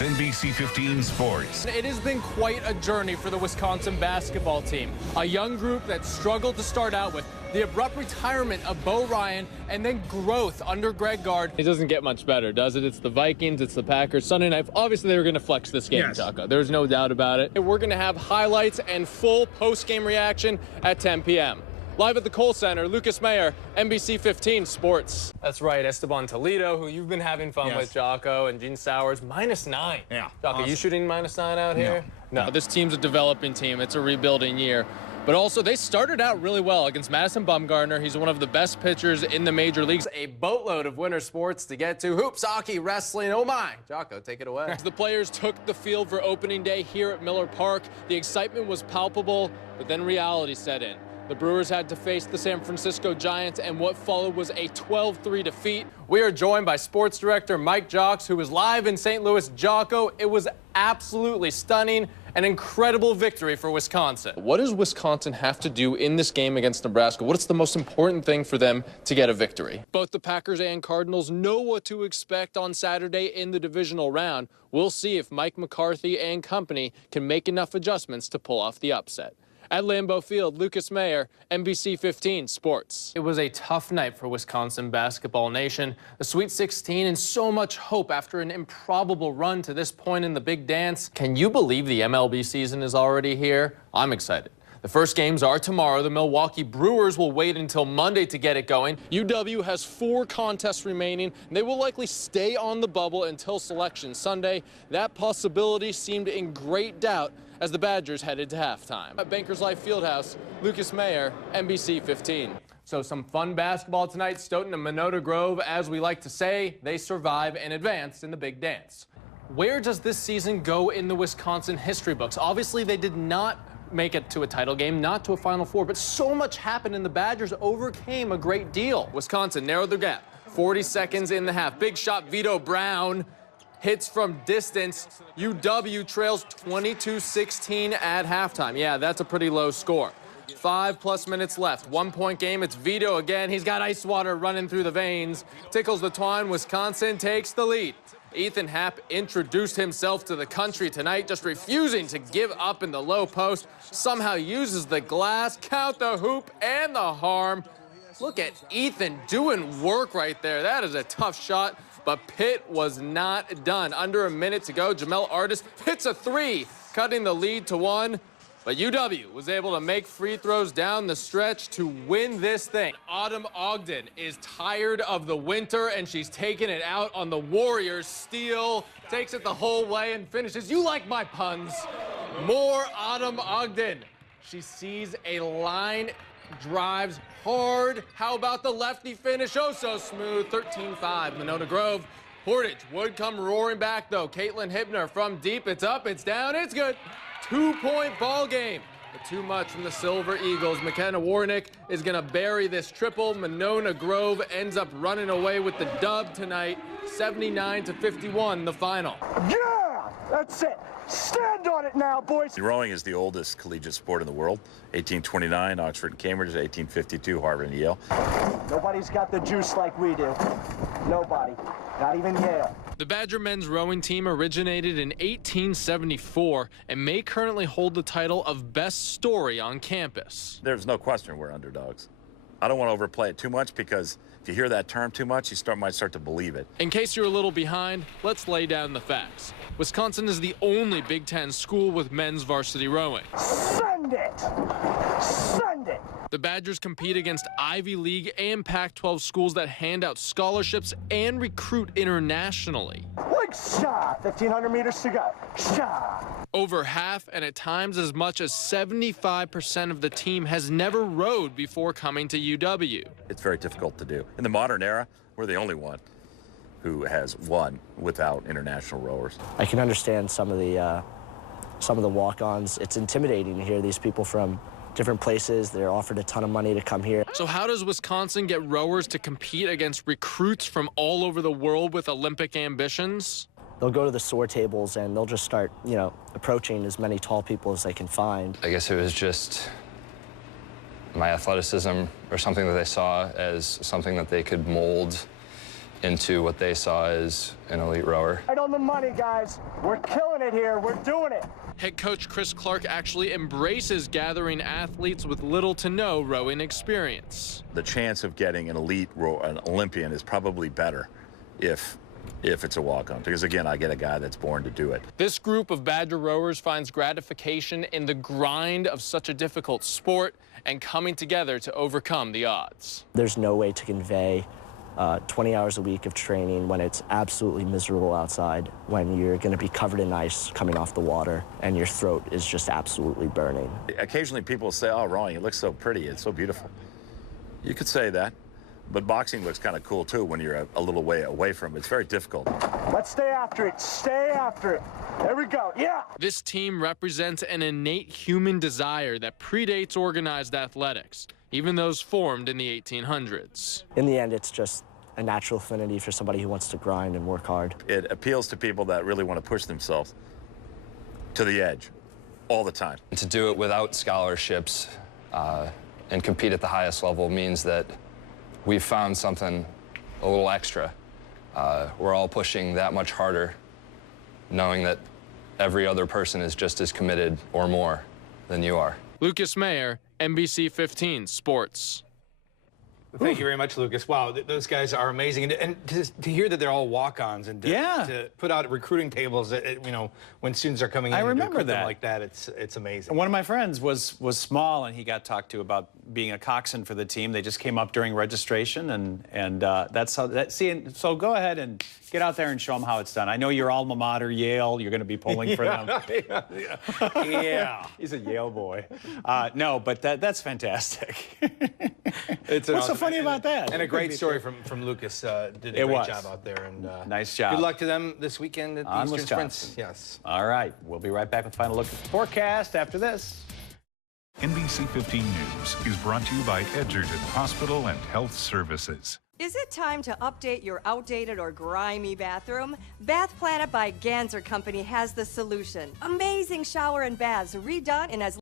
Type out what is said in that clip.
is NBC 15 Sports. It has been quite a journey for the Wisconsin basketball team. A young group that struggled to start out with, the abrupt retirement of Bo Ryan, and then growth under Greg Gard. It doesn't get much better, does it? It's the Vikings, it's the Packers. Sunday night, obviously they were going to flex this game, Yes. Jocko. There's no doubt about it. We're going to have highlights and full post-game reaction at 10 p.m. Live at the Kohl Center, Lucas Mayer, NBC 15 Sports. That's right, Esteban Toledo, who you've been having fun with, Jocko, and Gene Sowers, -9. Yeah. Jocko, awesome. you shooting -9 out here? No, this team's a developing team. It's a rebuilding year. But also, they started out really well against Madison Bumgarner. He's one of the best pitchers in the major leagues. A boatload of winter sports to get to. Hoops, hockey, wrestling, oh my. Jocko, take it away. As the players took the field for opening day here at Miller Park, the excitement was palpable, but then reality set in. The Brewers had to face the San Francisco Giants, and what followed was a 12-3 defeat. We are joined by sports director Mike Jocks, who was live in St. Louis. Jocko, it was absolutely stunning, an incredible victory for Wisconsin. What does Wisconsin have to do in this game against Nebraska? What's the most important thing for them to get a victory? Both the Packers and Cardinals know what to expect on Saturday in the divisional round. We'll see if Mike McCarthy and company can make enough adjustments to pull off the upset. At Lambeau Field, Lucas Mayer, NBC 15 Sports. It was a tough night for Wisconsin basketball nation. The Sweet 16 and so much hope after an improbable run to this point in the big dance. Can you believe the MLB season is already here? I'm excited. The first games are tomorrow. The Milwaukee Brewers will wait until Monday to get it going. UW has 4 contests remaining, and they will likely stay on the bubble until Selection Sunday. That possibility seemed in great doubt as the Badgers headed to halftime. At Bankers Life Fieldhouse, Lucas Mayer, NBC 15. So some fun basketball tonight. Stoughton and Monona Grove, as we like to say, they survive and advance in the big dance. Where does this season go in the Wisconsin history books? Obviously, they did not make it to a title game, not to a Final Four, but so much happened and the Badgers overcame a great deal. Wisconsin narrowed the gap. 40 seconds in the half. Big shot, Vito Brown. Hits from distance. UW trails 22-16 at halftime. Yeah, that's a pretty low score. 5+ minutes left. 1-point game. It's Vito again. He's got ice water running through the veins. Tickles the twine. Wisconsin takes the lead. Ethan Happ introduced himself to the country tonight, just refusing to give up in the low post. Somehow uses the glass, count the hoop and the harm. Look at Ethan doing work right there. That is a tough shot. But Pitt was not done. Under a minute to go, Jamel Artis hits a 3, cutting the lead to 1. But UW was able to make free throws down the stretch to win this thing. Autumn Ogden is tired of the winter, and she's taking it out on the Warriors. Steele takes it the whole way and finishes. You like my puns. More Autumn Ogden. She sees a line, drives hard. How about the lefty finish? Oh, so smooth. 13-5, Monona Grove. Portage would come roaring back, though. Caitlin Hibner from deep. It's up, it's down, it's good. 2-point ball game. But too much from the Silver Eagles. McKenna Warnick is going to bury this triple. Monona Grove ends up running away with the dub tonight. 79-51, the final. Yeah, that's it. Stand on it now, boys. Rowing is the oldest collegiate sport in the world. 1829, Oxford and Cambridge. 1852, Harvard and Yale. Nobody's got the juice like we do. Nobody. Not even Yale. The Badger men's rowing team originated in 1874 and may currently hold the title of best story on campus. There's no question we're underdogs. I don't want to overplay it too much because if you hear that term too much, you might start to believe it. In case you're a little behind, let's lay down the facts. Wisconsin is the only Big Ten school with men's varsity rowing. Send it! Send it! The Badgers compete against Ivy League and Pac-12 schools that hand out scholarships and recruit internationally. Like shot! 1,500 meters to go. Shot! Over half and at times as much as 75% of the team has never rowed before coming to UW. It's very difficult to do. In the modern era, we're the only one who has won without international rowers. I can understand some of the walk-ons. It's intimidating to hear these people from different places. They're offered a ton of money to come here. So how does Wisconsin get rowers to compete against recruits from all over the world with Olympic ambitions? They'll go to the SOAR tables and they'll just start, approaching as many tall people as they can find. I guess it was just my athleticism or something that they saw as something that they could mold into what they saw as an elite rower. Right on the money, guys. We're killing it here. We're doing it. Head coach Chris Clark actually embraces gathering athletes with little to no rowing experience. The chance of getting an elite an Olympian is probably better if it's a walk-on, because again, I get a guy that's born to do it. This group of Badger rowers finds gratification in the grind of such a difficult sport and coming together to overcome the odds. There's no way to convey 20 hours a week of training when it's absolutely miserable outside, when you're going to be covered in ice coming off the water and your throat is just absolutely burning. Occasionally people say, oh, rowing, it looks so pretty, it's so beautiful. You could say that, but boxing looks kind of cool too when you're a little way away from it. It's very difficult. Let's stay after it. Stay after it. There we go. Yeah. This team represents an innate human desire that predates organized athletics, even those formed in the 1800s. In the end, it's just a natural affinity for somebody who wants to grind and work hard. It appeals to people that really want to push themselves to the edge all the time. And to do it without scholarships and compete at the highest level means that we've found something a little extra. We're all pushing that much harder, knowing that every other person is just as committed or more than you are. Lucas Mayer, NBC 15 Sports. Thank you very much, Lucas. Wow, those guys are amazing. And to hear that they're all walk-ons and to put out recruiting tables, you know, when students are coming in, I remember them that. like that, it's amazing. One of my friends was small, and he got talked to about being a coxswain for the team. They just came up during registration, and that's how that. See, so go ahead and get out there and show them how it's done. I know your alma mater, Yale. You're going to be pulling for them. Yeah, he's a Yale boy. No, but that's fantastic. What's so funny about that? And a great story from Lucas. Did a great job out there. And nice job. Good luck to them this weekend at the Eastern Sprints. Yes. All right, we'll be right back with a final look at the forecast after this. NBC 15 News is brought to you by Edgerton Hospital and Health Services. Is it time to update your outdated or grimy bathroom? Bath Planet by Ganser Company has the solution. Amazing shower and baths redone in as